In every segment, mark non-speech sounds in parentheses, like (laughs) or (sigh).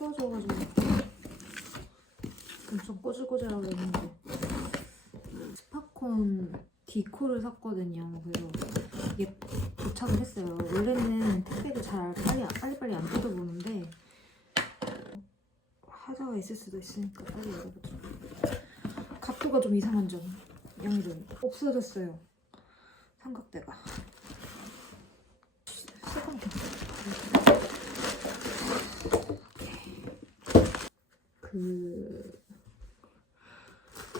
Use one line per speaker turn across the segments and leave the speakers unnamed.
추워져가지고 엄청 꼬질꼬질하게 했는데 스파콘 디코를 샀거든요. 그래서 이게 도착을 했어요. 원래는 택배를 잘 빨리 빨리빨리 안 뜯어보는데 하자가 있을 수도 있으니까 빨리 열어보자. 각도가 좀 이상한 점 양이 좀 없어졌어요. 삼각대가. 세번째. 그...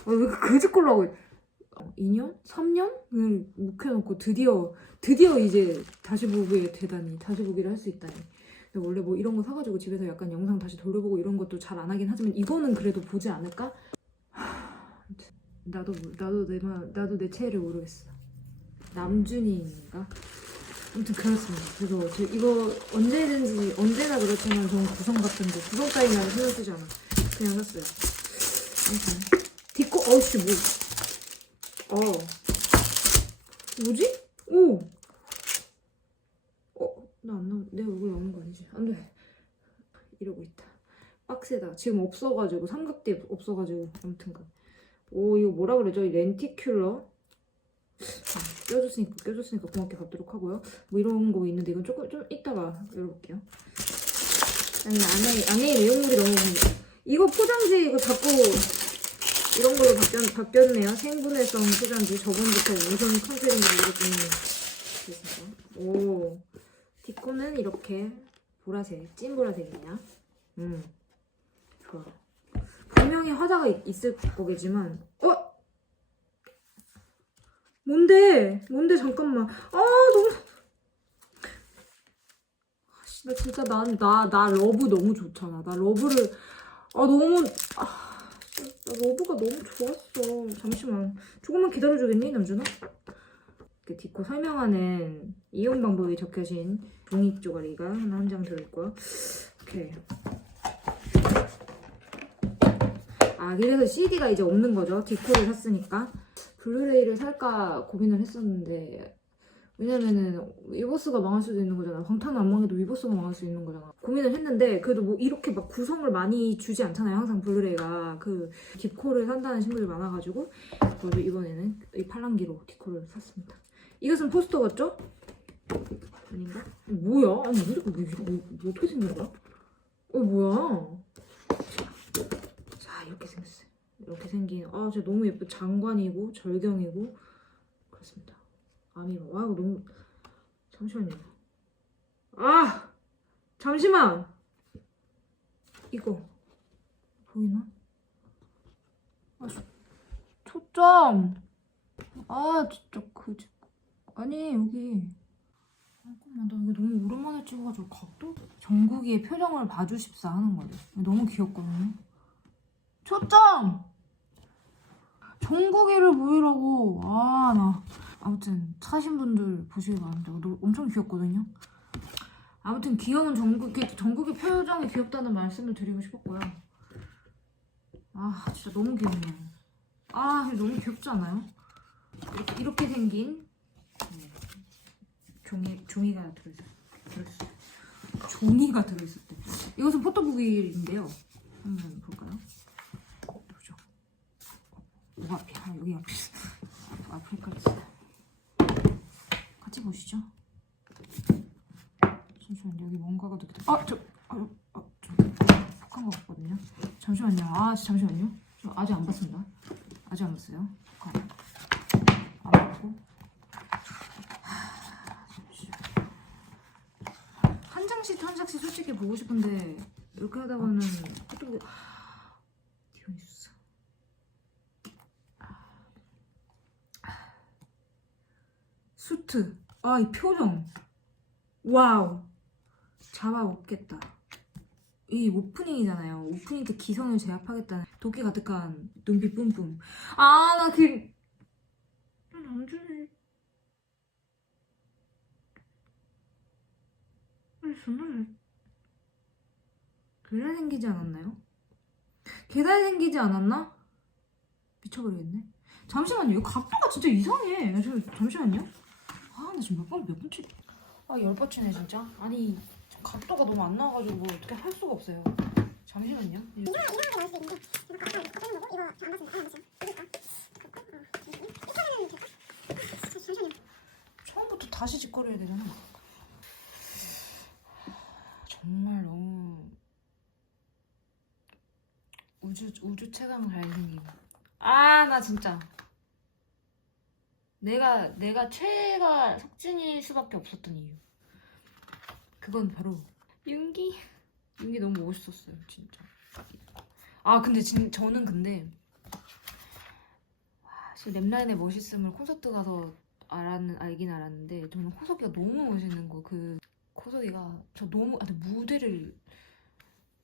아, 왜 그짓걸로 하고 있... 2년? 3년을 묵혀놓고 드디어 드디어 이제 다시 보기에 되다니 다시 보기를 할 수 있다니. 원래 뭐 이런 거 사가지고 집에서 약간 영상 다시 돌려보고 이런 것도 잘 안 하긴 하지만 이거는 그래도 보지 않을까? 하, 나도 모- 나도 내 마, 나도 내 체를 모르겠어. 남준이인가? 아무튼 그렇습니다. 그래서 저 이거 언제든지 언제나 그렇지만 저는 구성 같은 거 구성 따위는 신경 쓰지 않아. 그냥 샀어요. 아무튼 디코 어씨 뭐 어. 뭐지? 오. 어, 나 안 나오. 내 얼굴 나오는 거 아니지? 안 돼. 이러고 있다. 빡세다. 지금 없어가지고 삼각대 없어가지고 아무튼간. 오 이거 뭐라 그러죠? 이 렌티큘러. 아, 껴줬으니까 껴줬으니까 고맙게 받도록 하고요. 뭐 이런 거 있는데 이건 조금 좀 이따가 열어볼게요. 아니 안에 안에 내용물이 너무 이거 포장지 이거 자꾸 이런 걸로 바뀌었, 바뀌었네요. 생분해성 포장지. 저번부터 무슨 컨셉인지 모르겠더니. 그렇습니다. 오. 디코는 이렇게 보라색, 찐 보라색이냐? 음. 좋아. 분명히 화자가 있, 있을 거겠지만, 어? 뭔데? 뭔데? 잠깐만. 아, 너무. 아씨, 나 진짜 난, 나, 나 러브 너무 좋잖아. 나 러브를, 아, 너무, 아. 나 러브가 너무 좋았어. 잠시만. 조금만 기다려주겠니, 남준아? 그 디코 설명하는 이용 방법이 적혀진 종이 쪼가리가 하나 한 장 들어있고요. 오케이. 아, 그래서 CD가 이제 없는 거죠. 디코를 샀으니까. 블루레이를 살까 고민을 했었는데, 왜냐면은 위버스가 망할 수도 있는 거잖아. 방탄은 안 망해도 위버스가 망할 수 있는 거잖아. 고민을 했는데 그래도 뭐 이렇게 막 구성을 많이 주지 않잖아요. 항상 블루레이가 그 디코를 산다는 친구들이 많아가지고 그래서 이번에는 이 팔랑기로 디코를 샀습니다. 이것은 포스터 같죠? 아닌가? 뭐야? 아니 왜 이렇게 뭐, 뭐, 뭐 어떻게 생긴 거야? 어 뭐야? 자 이렇게 생겼어요. 이렇게 생긴 아 진짜 너무 예쁜 장관이고 절경이고 그렇습니다. 아미로 와 이거 너무 잠시만요. 아 잠시만 이거 보이나? 아 초- 초점 아 진짜 그 아니 여기 잠깐만 나 이거 너무 오랜만에 찍어가지고 각도 정국이의 표정을 봐주십사 하는 거예요. 너무 귀엽거든요. 초점 정국이를 보이라고 아 나 아무튼 사신 분들 보시기 바랍니다. 너 엄청 귀엽거든요. 아무튼 귀여운 정국의 정국의 표정이 귀엽다는 말씀을 드리고 싶었고요. 아 진짜 너무 귀엽네요. 아 너무 귀엽지 않아요? 이렇게, 이렇게 생긴 네, 종이 종이가 들어있어요. 종이가 들어있을 때. 이것은 포토북인데요. 한번 볼까요? 보죠. 뭐가 앞에? 아 여기 앞에. 아, 앞에까지. 있어요. 같이 보시죠. 잠시만요. 여기 뭔가가 느껴. 아, 저, 아, 아, 좀 폭한 것 같거든요. 잠시만요. 아, 잠시만요. 저 아직 안 봤습니다. 아직 안 봤어요. 안 봤고. 한 장씩 한 장씩 솔직히 보고 싶은데 이렇게 하다 보면 또. 수트. 아, 이 표정. 와우. 잡아 먹겠다. 이 오프닝이잖아요. 오프닝 때 기선을 제압하겠다는 도끼 가득한 눈빛 뿜뿜. 아, 나 그. 남준이. 왜 손을. 계단 생기지 않았나요? 계단 생기지 않았나? 미쳐버리겠네. 잠시만요. 이 각도가 진짜 이상해. 잠시만요. 아, 나 지금 몇 번, 몇 번째. 아, 열 번째네, 진짜. 아니, 각도가 너무 안 나와가지고 뭐 어떻게 할 수가 없어요. 잠시만요.
이거 이상하게 나올 수도 있는데 이거 아까 이거 빼는 거고 이거. 아안 봤어요. 여기일까? 그럴까? 어, 잠시만요. 1차는 될까? 아, 잠시만요.
처음부터 다시 짓거려야 되잖아. 정말 너무 우주 우주 최강 잘생김. 아나 진짜 내가 내가 최애가 석진일 수밖에 없었던 이유. 그건 바로 윤기. 윤기 너무 멋있었어요 진짜. 아 근데 진, 저는 근데 와, 진짜 랩라인의 멋있음을 콘서트 가서 알았는 알긴 알았는데 저는 호석이가 너무 멋있는 거 그 호석이가 저 너무 아 무대를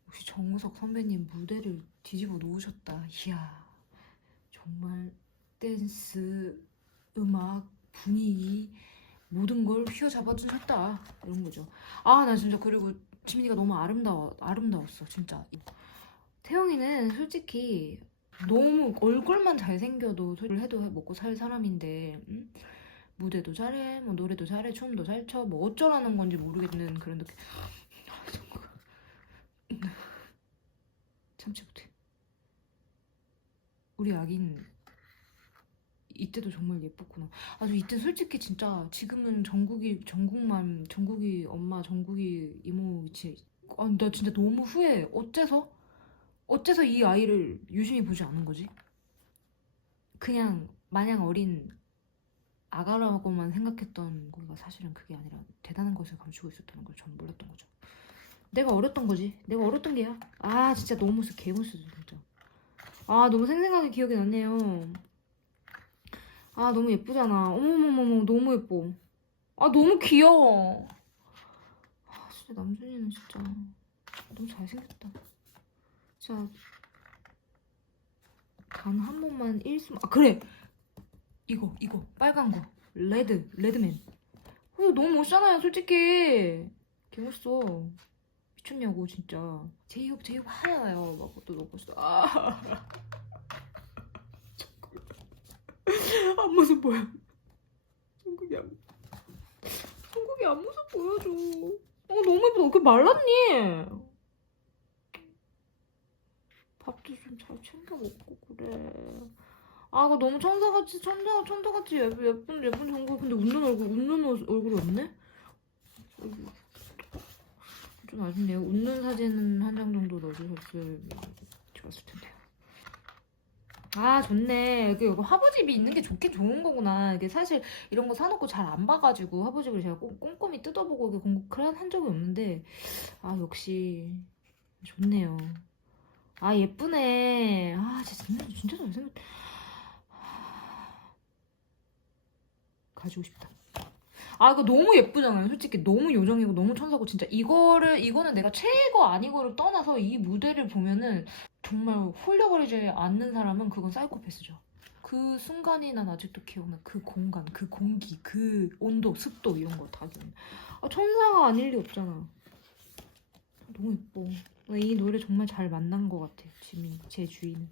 역시 정우석 선배님 무대를 뒤집어 놓으셨다 이야 정말 댄스 음악 분위기 모든 걸 휘어잡아 주셨다 이런 거죠 아 나 진짜 그리고 지민이가 너무 아름다워 아름다웠어 진짜 태영이는 솔직히 너무 얼굴만 잘생겨도 소리를 해도 먹고 살 사람인데 음? 무대도 잘해, 뭐 노래도 잘해, 춤도 잘 춰, 뭐 어쩌라는 건지 모르겠는 그런 느낌. (laughs) 참지 못해. 우리 아긴 이때도 정말 예뻤구나. 아주 이때 솔직히 진짜 지금은 전국이 전국만 전국이 엄마 전국이 이모 위치. 아나 진짜 너무 후회. 어째서 어째서 이 아이를 유심히 보지 않은 거지? 그냥 마냥 어린 아가라고만 생각했던 거가 사실은 그게 아니라 대단한 것을 감추고 있었다는 걸 전 몰랐던 거죠. 내가 어렸던 거지. 내가 어렸던 게야. 아 진짜 너무 스 개무스죠 진짜. 아 너무 생생하게 기억이 났네요. 아 너무 예쁘잖아. 어머머머머 너무 예뻐. 아 너무 귀여워. 아 진짜 남준이는 진짜 너무 잘생겼다. 자. 단한 번만 1수 아 그래 이거 이거 빨간 거 레드 레드맨 어, 너무 멋있잖아요 솔직히 개멋있어 미쳤냐고 진짜 제이홉 제이홉 하잖아요 막 그것도 너무 멋있어 아 앞모습 보여 정국이 앞 정국이 앞모습 보여줘 어 너무 예쁘다 그 말랐니 밥도 좀 잘 챙겨 먹고 그래 아, 이거 너무 천사같이, 천사, 천사같이 예쁜, 예쁜, 예쁜 정국. 근데 웃는 얼굴, 웃는 얼- 얼굴이 없네? 좀 아쉽네요. 웃는 사진은 한장 정도 넣어주셨으면 좋았을 텐데요. 아, 좋네. 이게 이거 화보집이 있는 게 좋긴 좋은 거구나. 이게 사실 이런 거 사놓고 잘 안 봐가지고 화보집을 제가 꼼- 꼼꼼히 뜯어보고 이렇게 공부 그런 한 적이 없는데, 아, 역시 좋네요. 아, 예쁘네. 아, 진짜, 진짜 잘생겼 가지고 싶다. 아 이거 너무 예쁘잖아요. 솔직히 너무 요정이고 너무 천사고 진짜 이거를 이거는 내가 최고 아니고를 떠나서 이 무대를 보면은 정말 홀려버리지 않는 사람은 그건 사이코패스죠. 그 순간이 난 아직도 기억나. 그 공간, 그 공기, 그 온도, 습도 이런 거 다. 아, 천사가 아닐 리 없잖아. 너무 예뻐. 이 노래 정말 잘 만난 것 같아. 지민 제 주인은.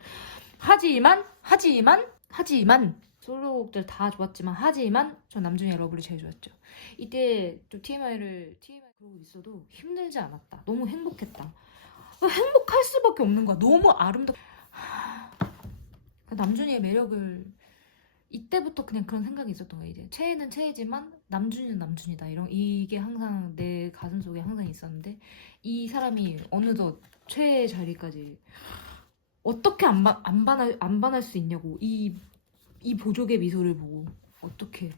하지만 하지만 하지만 솔로곡들 다 좋았지만 하지만 전 남준이의 러블이 제일 좋았죠. 이때 좀 TMI를 TMI 그러고 있어도 힘들지 않았다. 너무 행복했다. 어, 행복할 수밖에 없는 거야. 너무 아름답. 남준이의 매력을 이때부터 그냥 그런 생각이 있었던 거야. 이제 최애는 최애지만 남준이는 남준이다. 이런 이게 항상 내 가슴 속에 항상 있었는데 이 사람이 어느덧 최애 자리까지 어떻게 안, 반, 안 반할 안 반할 수 있냐고 이 이 보조개 미소를 보고 어떻게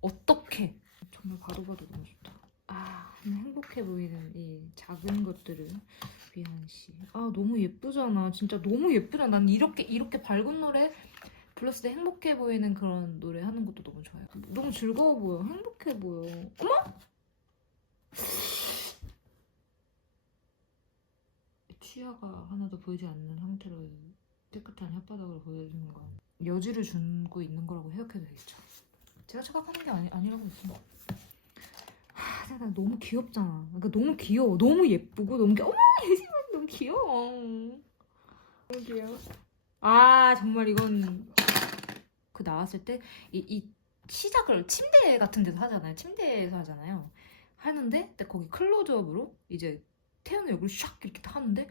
어떻게 정말 봐도 너무 좋다. 아 행복해 보이는 이 작은 것들을 위한 시. 아 너무 예쁘잖아. 진짜 너무 예쁘잖아. 난 이렇게 이렇게 밝은 노래 불렀을 때 행복해 보이는 그런 노래 하는 것도 너무 좋아요. 너무 즐거워 보여. 행복해 보여. 어머? 치아가 하나도 보이지 않는 상태로 깨끗한 혓바닥을 보여주는 건 여지를 주고 있는 거라고 생각해도 되겠죠. 제가 착각하는 게 아니, 아니라고 믿습니다. 하, 나 너무 귀엽잖아. 그러니까 너무 귀여워. 너무 예쁘고 너무 귀여워. 어머, 예진이 너무 귀여워. 너무 귀여워. 아, 정말 이건 그 나왔을 때 이, 이 시작을 침대 같은 데서 하잖아요. 침대에서 하잖아요. 하는데 거기 클로즈업으로 이제 태연의 얼굴 샥 이렇게 하는데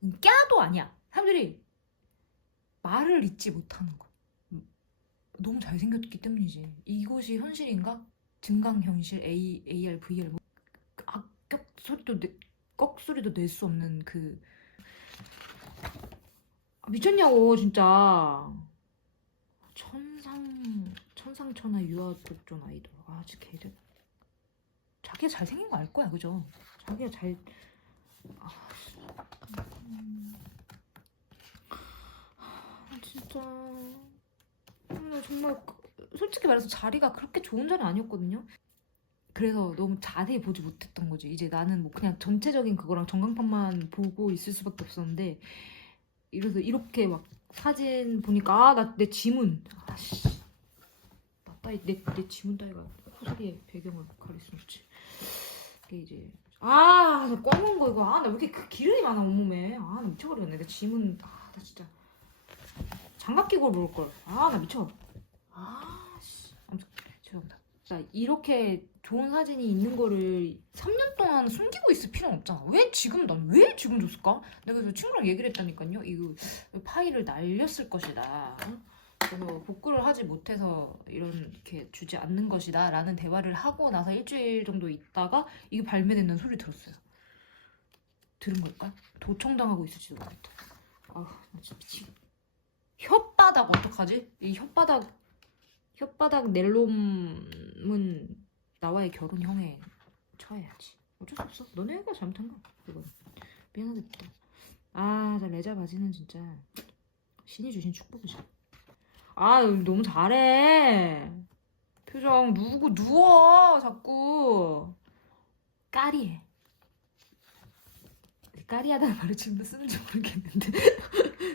꺄도 아니야. 사람들이 말을 잊지 못하는 거. 음, 너무 잘생겼기 때문이지. 이것이 현실인가? 증강현실 A, AR, VR 뭐 그 악격 소리도 내, 꺽 소리도 낼 수 없는 그 아, 미쳤냐고 진짜 천상 천상천하 유아독존 아이돌 아 진짜 걔들 자기가 잘생긴 거 알 거야 그죠? 자기가 잘 아, 음. 아, 진짜 음, 나 정말 그- 솔직히 말해서 자리가 그렇게 좋은 자리 아니었거든요. 그래서 너무 자세히 보지 못했던 거지. 이제 나는 뭐 그냥 전체적인 그거랑 전광판만 보고 있을 수밖에 없었는데 이래서 이렇게 막 사진 보니까 아 나 내 지문 아씨 나 따위 내, 내 지문 따위가 호수리의 배경을 가릴 수 없지. 이게 이제 아, 저 검은 거 이거. 아, 나 왜 이렇게 그 기름이 많아, 온몸에. 아, 나 미쳐버리겠네. 내 지문, 아, 나 진짜. 장갑 끼고 볼 걸. 아, 나 미쳐. 아, 씨. 아무튼, 죄송합니다. 자, 이렇게 좋은 사진이 있는 거를 3년 동안 숨기고 있을 필요는 없잖아. 왜 지금, 난 왜 지금 줬을까? 내가 그래서 친구랑 얘기를 했다니까요. 이거 파일을 날렸을 것이다. 응? 그래서 복구를 하지 못해서 이렇게 주지 않는 것이다 라는 대화를 하고 나서 일주일 정도 있다가 이게 발매된다는 소리 들었어요 들은 걸까? 도청당하고 있을지도 모르겠다 나 진짜 미치겠다 혓바닥 어떡하지? 이 혓바닥 혓바닥 넬롬은 나와의 결혼형에 처해야지. 어쩔 수 없어. 너네가 잘못한 거야 그건. 미안하다 아 나 레자 바지는 진짜 신이 주신 축복이죠 아 너무 잘해. 표정 누구 누워 자꾸. 까리해. 까리하다는 말을 지금도 쓰는지 모르겠는데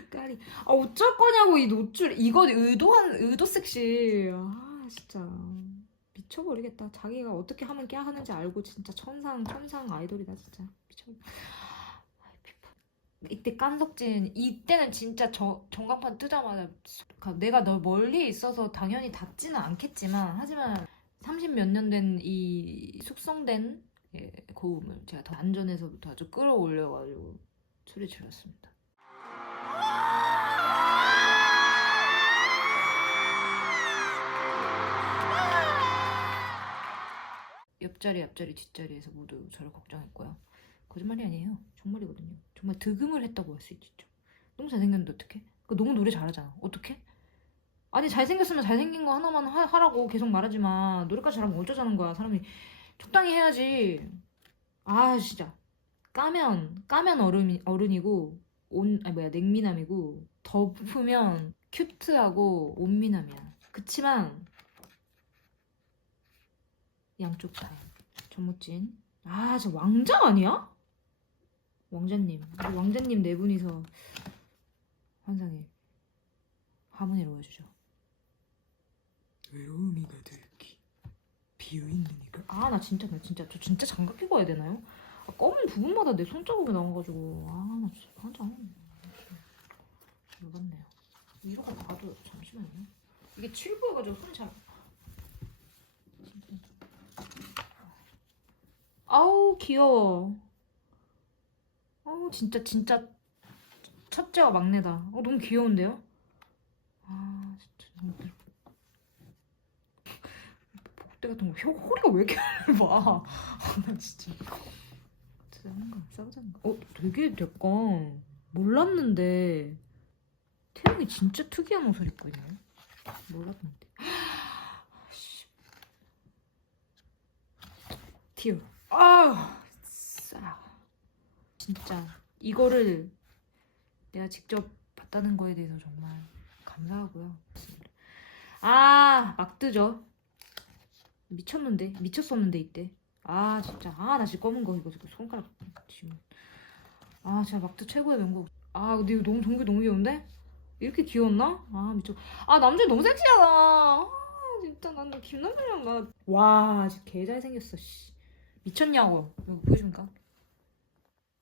까리 아 어쩔 거냐고 이 노출. 이거 의도한 의도 섹시 아 진짜. 미쳐버리겠다. 자기가 어떻게 하면 깨 하는지 알고 진짜 천상 천상 아이돌이다 진짜. 미쳐. 피파. 이때 깐석진 이때는 진짜 저 전광판 뜨자마자 그러니까 내가 너 멀리 있어서 당연히 닿지는 않겠지만 하지만 30 몇 년 된 이 숙성된 예, 고음을 제가 더 안전에서부터 아주 끌어올려가지고 소리 질렀습니다. 옆자리 앞자리 뒷자리에서 모두 저를 걱정했고요. 거짓말이 아니에요. 정말이거든요. 정말 득음을 했다고 할 수 있죠. 너무 잘생겼는데 어떡해? 그 너무 노래 잘하잖아. 어떡해? 아니 잘생겼으면 잘생긴 거 하나만 하, 하라고 계속 말하지만 노래까지 잘하면 어쩌자는 거야. 사람이 적당히 해야지. 아 진짜 까면 까면 어른 어른이고 온 아니 뭐야 냉미남이고 덮으면 큐트하고 온미남이야. 그치만 양쪽 다 전무진. 아, 저 왕자 아니야? 왕자님. 왕자님 네 분이서 환상에 화문에 놓아주죠. 외로움이 가득히 비어있는 이가. 아, 나 진짜, 나 진짜, 저 진짜 장갑 끼고 와야 되나요? 아, 검은 부분마다 내 손자국이 나와가지고. 아, 나 진짜 환장. 열받네요. 이러고 봐도 잠시만요. 이게 칠부여가지고 손이 잘. 아우 귀여워. 아우 진짜 진짜 첫째와 막내다. 어 너무 귀여운데요? 아 진짜 너무. 복대 같은 거 혀, 허리가 왜 이렇게 얇아? 아, 나 진짜. 싸우는 거 싸우자는 거. 어 되게 약간 몰랐는데 태영이 진짜 특이한 옷을 입고 있네. 몰랐는데. (gasps) 씨. 티어. 아, 싸. 진짜 이거를 내가 직접 봤다는 거에 대해서 정말 감사하고요. 아, 막 뜨죠. 미쳤는데, 미쳤었는데 이때. 아, 진짜. 아, 나 지금 검은 거 이거 손가락 지금. 아, 진짜 막드 최고의 명곡. 아, 근데 이거 너무 동기 너무 귀여운데? 이렇게 귀여웠나? 아, 미쳐. 아, 남자 너무 섹시하다. 아, 진짜 나는 김남준이랑 나. 와, 진짜 개 잘생겼어. 씨. 미쳤냐고 이거 보여줍니까?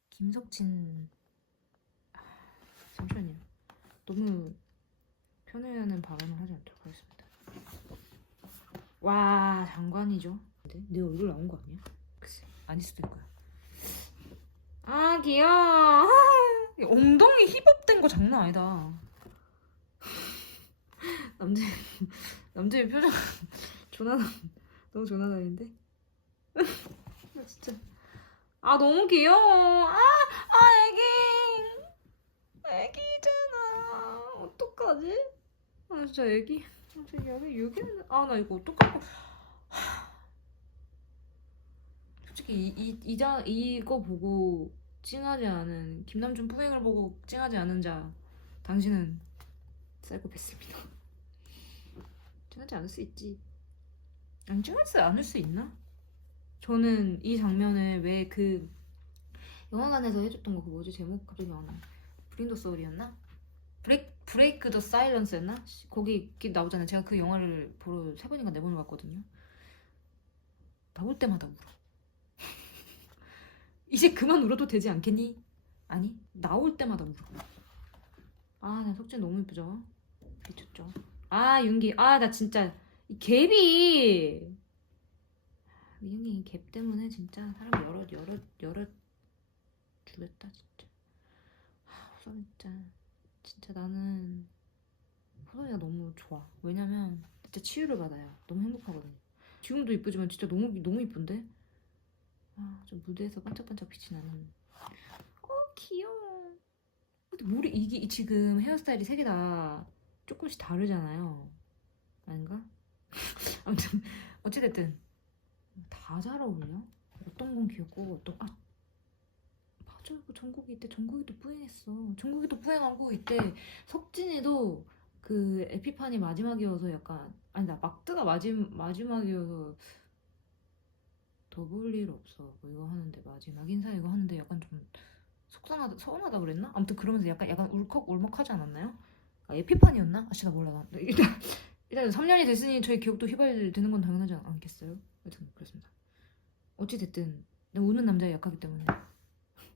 김석진 아, 잠시만요 너무 편애하는 발언을 하지 않도록 하겠습니다 와 장관이죠 근데 내 얼굴 나온 거 아니야? 글쎄 아닐 수도 있고요 아 귀여워 엉덩이 힙업된 거 장난 아니다. (laughs) 남자 남자의 표정 (laughs) 조나단 너무 조나단인데? (laughs) 나 진짜 아 너무 귀여워. 아 아 애기 애기잖아. 어떡하지? 아 진짜 애기. 아 진짜 여기 여기 아나 이거 어떡할 거. 솔직히 이, 이, 이자, 이거 보고 찡하지 않은 김남준 뿌행을 보고 찡하지 않은 자 당신은 사이코패스입니다 (laughs) 찡하지 않을 수 있지 안 찡하지 않을 수 있나? 저는 이 장면을 왜 그 영화관에서 해줬던 거 그 뭐지 제목 갑자기 안 나. 브링더 소울이었나? 브레이크 브레이크 더 사일런스였나? 거기 기- 나오잖아요. 제가 그 영화를 보러 세 번인가 네 번을 봤거든요. 나올 때마다 울어. (laughs) 이제 그만 울어도 되지 않겠니? 아니 나올 때마다 울어. 아, 나 석진 너무 예쁘죠? 미쳤죠? 아, 윤기. 아, 나 진짜 이 갭이 민영이 갭 때문에 진짜 사람 여러 여러 여러 죽였다 진짜. 아, 호선 진짜 진짜 나는 호선이가 너무 좋아. 왜냐면 진짜 치유를 받아요. 너무 행복하거든요. 지금도 이쁘지만 진짜 너무 너무 이쁜데. 아, 좀 무대에서 반짝반짝 빛이 나는. 어, 귀여워. 근데 머리 이게 지금 헤어스타일이 세 개 다 조금씩 다르잖아요. 아닌가? (laughs) 아무튼 어찌됐든 다 잘 어울려. 어떤 건 귀엽고 어떤 아 맞아 이거 정국이 이때 정국이도 뿌행했어. 정국이도 뿌행하고 이때 석진이도 그 에피판이 마지막이어서 약간 아니 나 막드가 마지, 마지막이어서 더 볼 일 없어 뭐 이거 하는데 마지막 인사 이거 하는데 약간 좀 속상하다 서운하다 그랬나? 아무튼 그러면서 약간 약간 울컥 울먹하지 않았나요? 아, 에피판이었나? 아씨 나 몰라 나 일단 일단 3년이 됐으니 저희 기억도 휘발되는 건 당연하지 않- 않겠어요? 하여튼 그렇습니다. 어찌 됐든 나 우는 남자에 약하기 때문에 (laughs)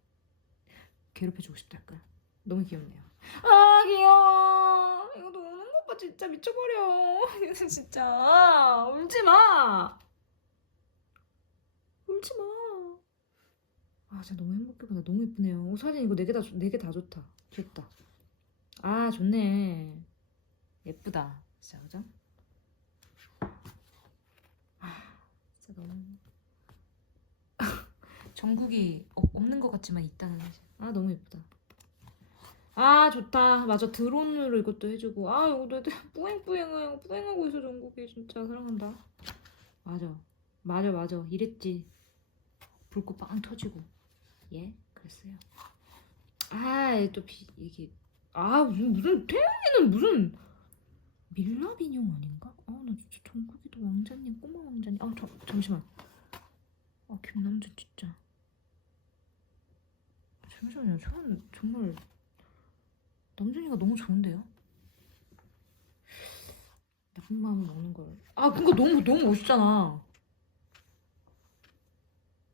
괴롭혀주고 싶다 할까요? 너무 귀엽네요. 아 귀여워. 이거 너 우는 것 봐 진짜 미쳐버려. (laughs) 이거 진짜 울지 마. 울지 마. 아 진짜 너무 행복해 보다 너무 예쁘네요. 어, 사진 이거 네 개 다 네 개 다 좋다. 귀엽다. 아 좋네. 예쁘다. 진짜 그죠? 진짜 너무 (laughs) 정국이 어- 없는 것 같지만 있다는 사실. 아 너무 예쁘다. 아 좋다. 맞아 드론으로 이것도 해주고 아 이거 내 뿌행뿌행하고 뿌행하고 있어 정국이 진짜 사랑한다. 맞아 맞아 맞아 이랬지. 불꽃 빵 터지고 예 그랬어요. 아또 이게 아 무슨 무슨 태영이는 무슨 밀랍 인형 아닌가? 아 나 진짜 정국이도 왕자님 꼬마 왕자님. 아 저, 잠시만. 아 김남준 진짜. 잠시만요. 저는 정말 남준이가 너무 좋은데요? 나쁜 마음을 먹는 걸 아 그거 너무 너무 멋있잖아.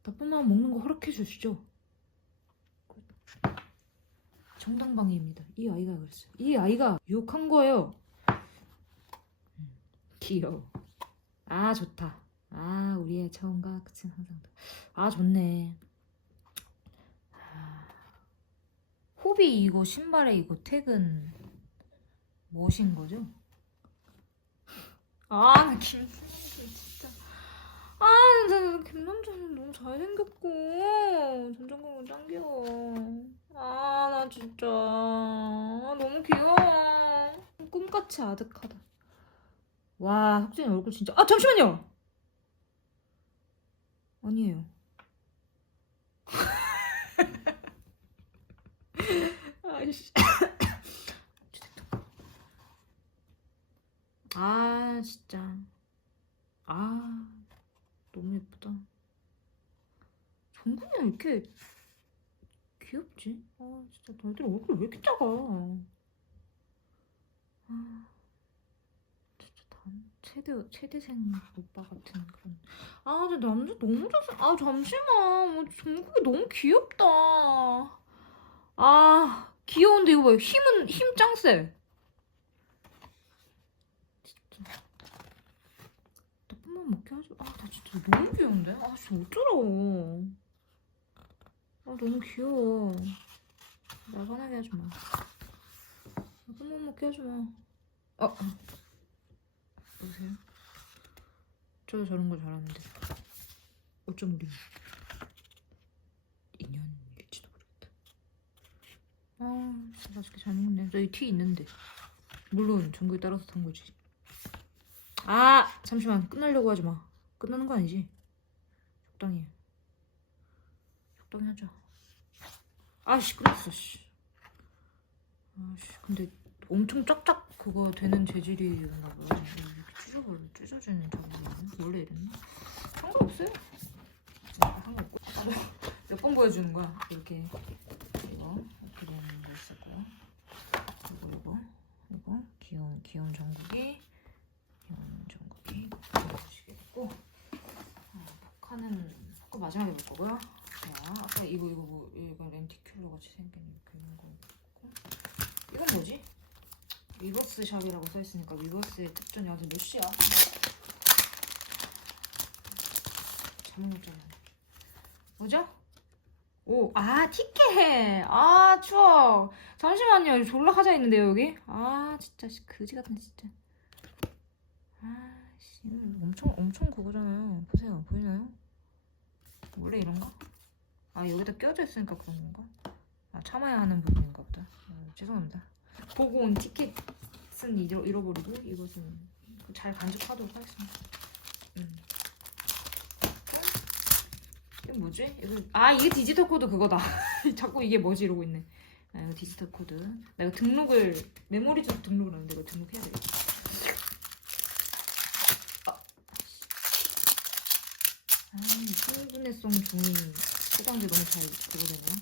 나쁜 마음 먹는 거 허락해 주시죠. 정당방위입니다. 이 아이가 그랬어요. 이 아이가 유혹한 거예요. 음, 귀여워. 아 좋다. 아 우리의 처음과 끝은 항상 다- 아 좋네. 아, 호비 이거 신발에 이거 태근 무엇인 거죠? 아 김남준 진짜. 아 진짜 김남준은 너무 잘생겼고 전정국은 짱 귀여워. 아 나 진짜. 아, 너무 귀여워. 꿈같이 아득하다 와 석진이 얼굴 진짜 아 잠시만요! 아니에요. (laughs) 아이씨. (coughs) 아 진짜. 아 너무 예쁘다. 정국이 왜 이렇게 귀엽지? 아 진짜 너희들 얼굴 왜 이렇게 작아? 아 최대 최대생 오빠 같은 그런. 아 근데 남자 너무 잘생 아 잠시만. 뭐 정국이 너무 귀엽다. 아 귀여운데 이거 봐요. 힘은 힘 짱 세 진짜. 나쁜맘 먹게 하지. 아 나 진짜 너무 귀여운데? 아 진짜 어쩌라고. 아 너무 귀여워. 나 화나게 하지 마. 못 먹게 하지 마. 어. 보세요. 저 저런 거 잘하는데. 어쩜 우리 인연일지도 모르겠다. 아, 맛있게 잘 먹네. 저기 티 있는데. 물론 전구에 따라서 탄 거지. 아, 잠시만. 끝나려고 하지 마. 끝나는 거 아니지? 적당히. 해. 적당히 하자. 아씨, 끝났어, 씨. 아씨, 근데 엄청 짝짝 그거 되는 재질이었나 봐요. 이렇게 찢어버려, 찢어지는 작업이 원래 이랬나? 상관없어요. 상관없고. 몇 번 보여주는 거야? 이렇게 이거 이렇게 되는 거 있었고요. 이거 이거 이거 귀여운 귀여운 전국이 귀여운 전국이 보시겠고 어, 포카는 포카 마지막에 볼 거고요. 자, 아까 이거 이거 뭐 이거 렌티큘러 같이 생긴 이렇게 있는 거 이건 뭐지? 위버스 샵이라고 써 있으니까 위버스의 특전이 아직 몇 시야? 잘못 먹잖아. 뭐죠? 오, 아, 티켓! 아, 추워. 잠시만요. 졸라 하자 있는데요, 여기? 아, 진짜, 씨, 그지 같은, 진짜. 아, 씨, 엄청, 엄청 그거잖아요. 보세요. 보이나요? 원래 이런가? 아, 여기다 껴져 있으니까 그런 건가? 아, 참아야 하는 부분인가 보다. 아, 죄송합니다. 보고 온 티켓은 잃어, 잃어버리고, 이것은 잘 간직하도록 하겠습니다. 음. 이게 뭐지? 이거 아 이게 디지털 코드 그거다. (laughs) 자꾸 이게 뭐지 이러고 있네. 아 이거 디지털 코드. 나 이거 등록을 메모리 쪽 등록을 하는데 이거 등록해야 되겠다. 아, 아 충분해성 종이 포장지 너무 잘 그거 되네요.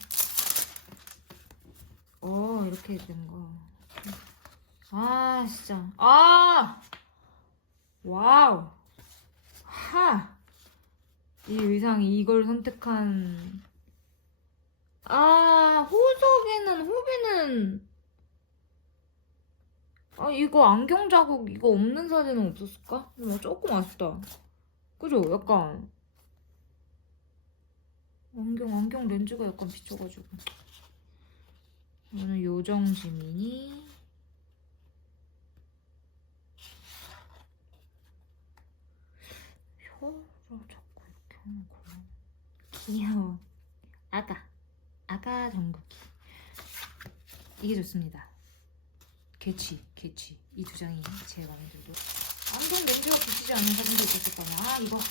어 이렇게 되는 거. 아 진짜 아 와우 하. 이 의상이 이걸 선택한 아 호석이는 호비는 아 이거 안경 자국 이거 없는 사진은 없었을까? 뭐 조금 아쉽다 그죠? 약간 안경 안경 렌즈가 약간 비쳐가지고 이거는 요정지민이 혀를 자꾸 이렇게 하는 거야. 귀여워. 아가. 아가 정국이. 이게 좋습니다. 개취, 개취. 이 두 장이 제일 마음에 들고. 안경 렌즈가 비치지 않는 사진도 있었을 거냐. 아, 이거, 아.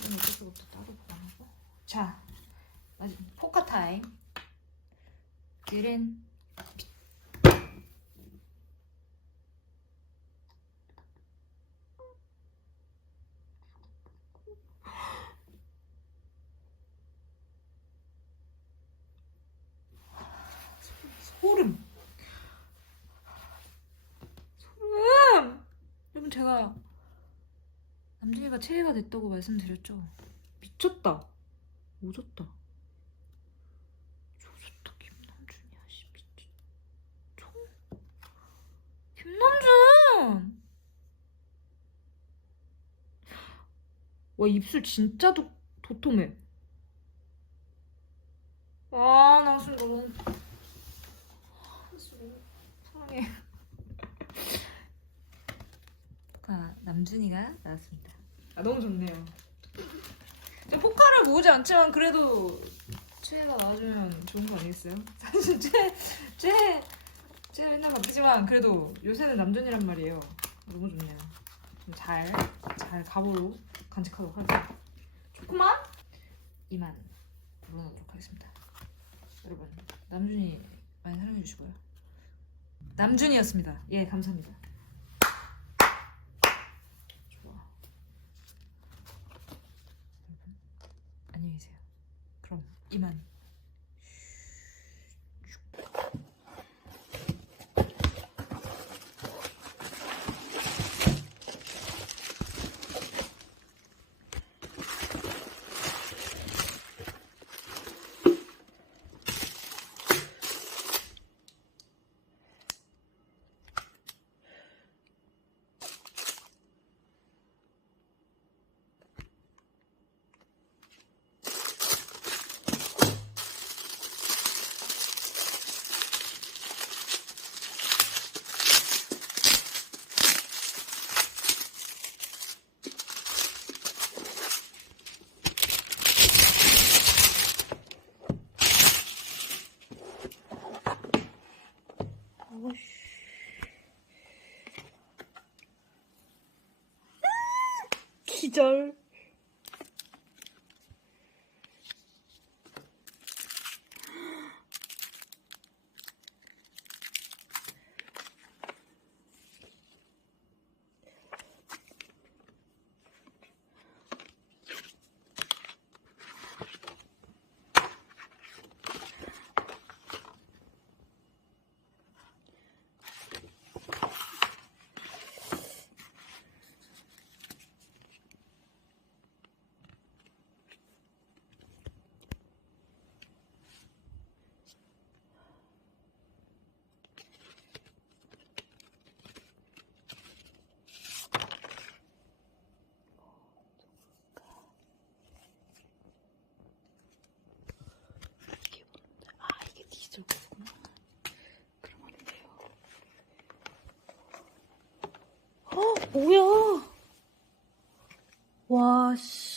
이건 어쩔 수가 없다. 따로 보관하고. 자, 포카 타임. 그린 소름. 소름. 여러분 제가 남준이가 체해가 됐다고 말씀드렸죠. 미쳤다. 오졌다 김남준이야 씨 미친. 총. 김남준. 와 입술 진짜 도, 도톰해. 아, 나 지금 너무 사랑해. 포카 남준이가 나왔습니다. 아 너무 좋네요. 저 포카를 모으지 않지만 그래도 최애가 나와주면 좋은 거 아니겠어요? (laughs) 사실 최, 최, 최 맨날 바쁘지만 그래도 요새는 남준이란 말이에요. 너무 좋네요. 좀 잘, 잘 가보로 간직하도록 하겠습니다. 조그만 이만 물어놓도록 하겠습니다. 여러분 남준이 많이 사랑해 주시고요. 남준이었습니다. 예, 감사합니다. 좋아. 여러분, 안녕히 계세요. 그럼 이만.
뭐야? 와, 씨.